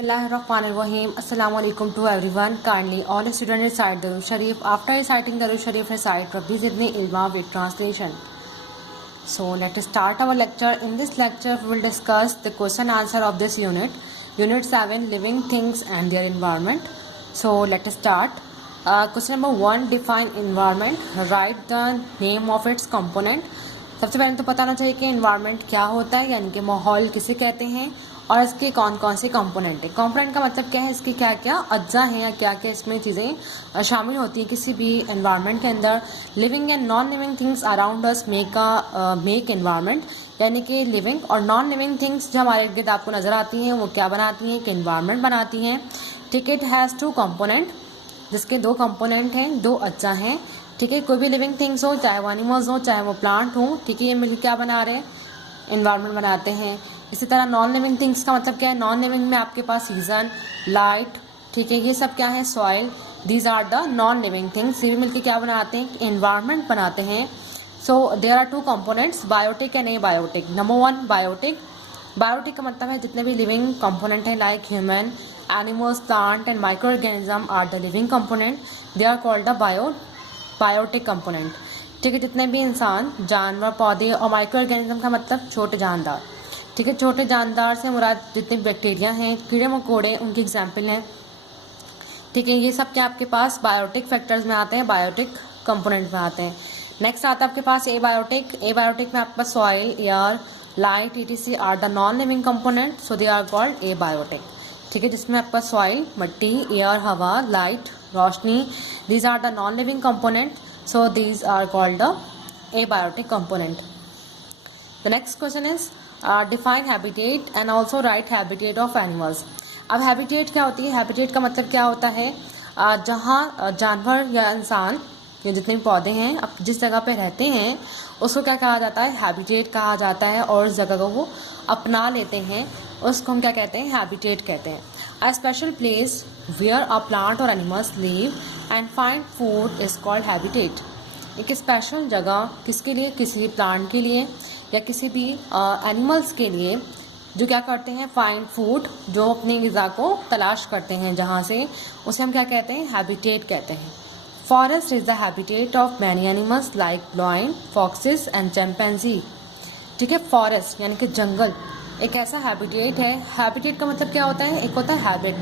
Bismillahirrahmanirrahim. Assalamu alaikum to everyone. Kindly all students recite Darud Sharif. After reciting Darud Sharif, recite Rabbi Zidni Ilma with translation. So let us start our lecture. In this lecture, we will discuss the question answer of this unit. Unit 7, Living Things and Their Environment. So let us start. Question number 1, define environment. Write the name of its component. सबसे पहले तो पता होना चाहिए कि environment क्या होता है, यानी कि माहौल किसे कहते हैं और इसके कौन कौन से कंपोनेंट है. कंपोनेंट का मतलब क्या है, इसकी क्या क्या अज्जा हैं या क्या क्या इसमें चीज़ें शामिल होती हैं किसी भी एनवायरनमेंट के अंदर. Living and non living things around us make environment, यानी कि लिविंग और नॉन लिविंग थिंग्स जो हमारे इर्द गिर्द आपको नज़र आती हैं वो क्या बनाती हैं, कि एनवायरनमेंट बनाती हैं. ठीक है, इट हैज़ 2 कंपोनेंट, जिसके 2 कंपोनेंट हैं, 2 अज्जा हैं. ठीक है, कोई भी लिविंग थिंग्स हो, चाहे वो एनिमल्स हो चाहे वो प्लांट हो, ठीक है, ये मिलकर क्या बना रहे हैं, एनवायरनमेंट बनाते हैं. इसी तरह नॉन लिविंग थिंग्स का मतलब क्या है, नॉन लिविंग में आपके पास सीजन, लाइट, ठीक है, ये सब क्या है, soil, these are the non living things. ये भी मिलकर क्या बनाते हैं, एनवायरनमेंट बनाते हैं. So there are 2 components, biotic and abiotic. Number 1 biotic. Biotic का मतलब है जितने भी लिविंग कंपोनेंट हैं like human, animals, plant and microorganism are the living component. They are called the biotic component. ठीक है, जितने भी इंसान, जानवर, पौधे और माइक्रो ऑर्गेनिज्म का मतलब छोटे जानदार. ठीक है, छोटे जानदार से मुराद जितने बैक्टीरिया हैं, कीड़े मकोड़े, उनकी एग्जाम्पल हैं. ठीक है, ये सब क्या आपके पास बायोटिक फैक्टर्स में आते हैं, बायोटिक कंपोनेंट में आते हैं. नेक्स्ट आता है आपके पास एबायोटिक. एबायोटिक में आपके पास soil, air, light, etc are the non living component, so they are called abiotic. ठीक है, जिसमें आपके पास सॉइल, मिट्टी, एयर, हवा, लाइट, रोशनी, these are the non living component, so these are called the abiotic component. The next question is define habitat and also write habitat of animals. अब habitat क्या होती है, habitat का मतलब क्या होता है, जहाँ जानवर या इंसान या जितने भी पौधे हैं अब जिस जगह पे रहते हैं उसको क्या कहा जाता है, habitat कहा जाता है. और उस जगह को वो अपना लेते हैं, उसको हम क्या कहते हैं, habitat कहते हैं. A special place where a plant or animals live and find food is called habitat. एक स्पेशल जगह किसके लिए, किसी प्लांट के लिए या किसी भी एनिमल्स के लिए जो क्या करते हैं, फाइंड फूड, जो अपनी ग़िज़ा को तलाश करते हैं जहाँ से, उसे हम क्या कहते हैं, हैबिटेट कहते हैं. Forest is the habitat of many animals like lion, foxes and chimpanzee. ठीक है, फॉरेस्ट यानी कि जंगल एक ऐसा हैबिटेट है. हैबिटेट का मतलब क्या होता है, एक होता है हैबिट.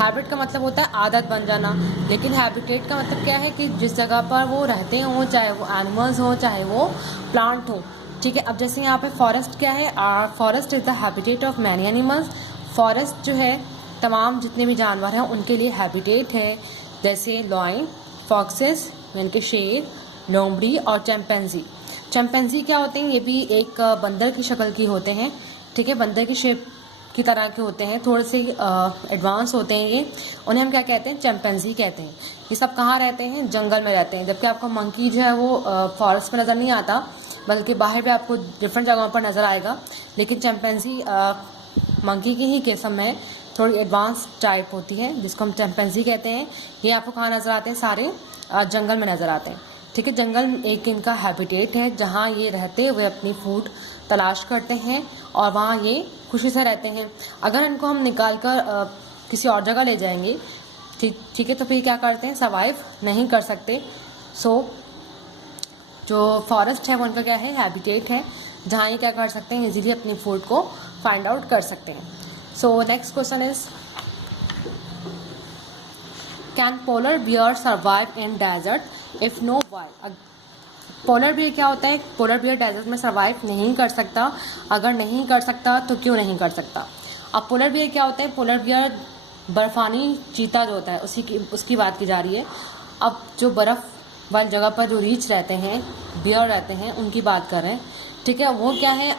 हैबिट का मतलब होता है आदत बन जाना, लेकिन हैबिटेट का मतलब क्या है कि जिस जगह पर वो रहते हों, चाहे वो एनिमल्स हों चाहे वो प्लांट हो. ठीक है, अब जैसे यहाँ पे फॉरेस्ट क्या है, forest is the habitat of many animals. Forest जो है तमाम जितने भी जानवर हैं उनके लिए हैबिटेट है, जैसे लॉयन, फॉक्सेस यानी कि शेर, लोमड़ी और चिंपैंजी. चिंपैंजी क्या होते हैं, ये भी एक बंदर की शक्ल की होते हैं. ठीक है, बंदर की शेप की तरह के होते हैं, थोड़े से एडवांस होते हैं ये. उन्हें हम क्या कहते हैं, चिंपैंजी कहते हैं. ये सब कहाँ रहते हैं, जंगल में रहते हैं. जबकि आपको मंकी जो है वो फॉरेस्ट में नज़र नहीं आता, बल्कि बाहर भी आपको डिफरेंट जगहों पर नज़र आएगा. लेकिन चिंपैंजी मंकी की ही किस्म है, थोड़ी एडवांस टाइप होती है, जिसको हम चिंपैंजी कहते हैं. ये आपको कहाँ नज़र आते हैं, सारे जंगल में नज़र आते हैं. ठीक है, जंगल एक इनका हैबिटेट है जहाँ ये रहते हुए अपनी फूड तलाश करते हैं और वहाँ ये खुशी से रहते हैं. अगर इनको हम निकाल कर किसी और जगह ले जाएंगे, ठीक है, तो फिर क्या करते हैं, सर्वाइव नहीं कर सकते. सो जो फॉरेस्ट है वो उनका क्या है, हैबिटेट है, जहाँ ये क्या कर सकते हैं, इजीली अपनी फूड को फाइंड आउट कर सकते हैं. So next question is can polar bear survive in desert, if no why. Polar bear क्या होता है, पोलर बियर डेजर्ट में सर्वाइव नहीं कर सकता. अगर नहीं कर सकता तो क्यों नहीं कर सकता. अब पोलर बियर क्या होता है, पोलर बियर बर्फ़ानी चीता जो होता है उसकी बात की जा रही है. अब जो बर्फ़ वाली जगह पर जो रीच रहते हैं, बियर रहते हैं, उनकी बात कर रहे हैं. ठीक है, वो क्या है,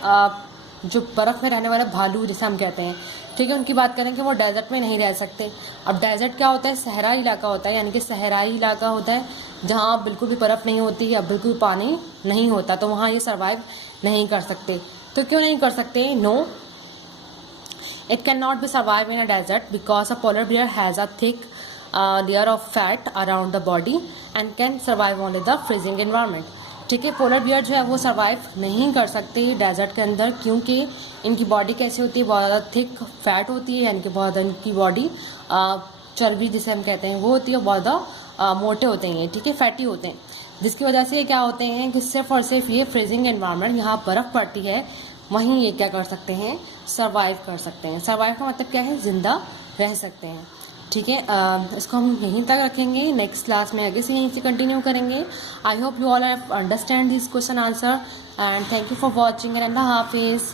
जो बर्फ़ में रहने वाले भालू जिसे हम कहते हैं. ठीक है, उनकी बात करें कि वो डेजर्ट में नहीं रह सकते. अब डेजर्ट क्या होता है, सहरा इलाका होता है, यानी कि सहराई इलाका होता है जहाँ बिल्कुल भी बर्फ़ नहीं होती या बिल्कुल पानी नहीं होता, तो वहाँ ये सर्वाइव नहीं कर सकते. तो क्यों नहीं कर सकते, no, it can not be survive in a desert because a polar bear has a thick layer of fat around the body and can survive only the freezing environment. ठीक है। पोलर बियर जो है वो survive नहीं कर सकते desert के अंदर, क्योंकि इनकी बॉडी कैसी होती है, बहुत ज़्यादा थिक फैट होती है, यानी कि बहुत ज़्यादा इनकी बॉडी चर्बी जिसे हम कहते हैं वो होती है, बहुत ज़्यादा मोटे होते हैं ये, ठीक है, फैटी होते हैं, जिसकी वजह से क्या होते हैं कि सिर्फ और सिर्फ ये फ्रीजिंग एनवायरनमेंट, यहाँ बर्फ़ पड़ती है, वहीं ये क्या कर सकते हैं, सर्वाइव कर सकते हैं। सर्वाइव का मतलब क्या है, ज़िंदा रह सकते हैं, ठीक है। इसको हम यहीं तक रखेंगे, नेक्स्ट क्लास में आगे से यहीं से कंटिन्यू करेंगे। I hope you all have understand this question answer and thank you for watching and अल्लाह हाफिज़।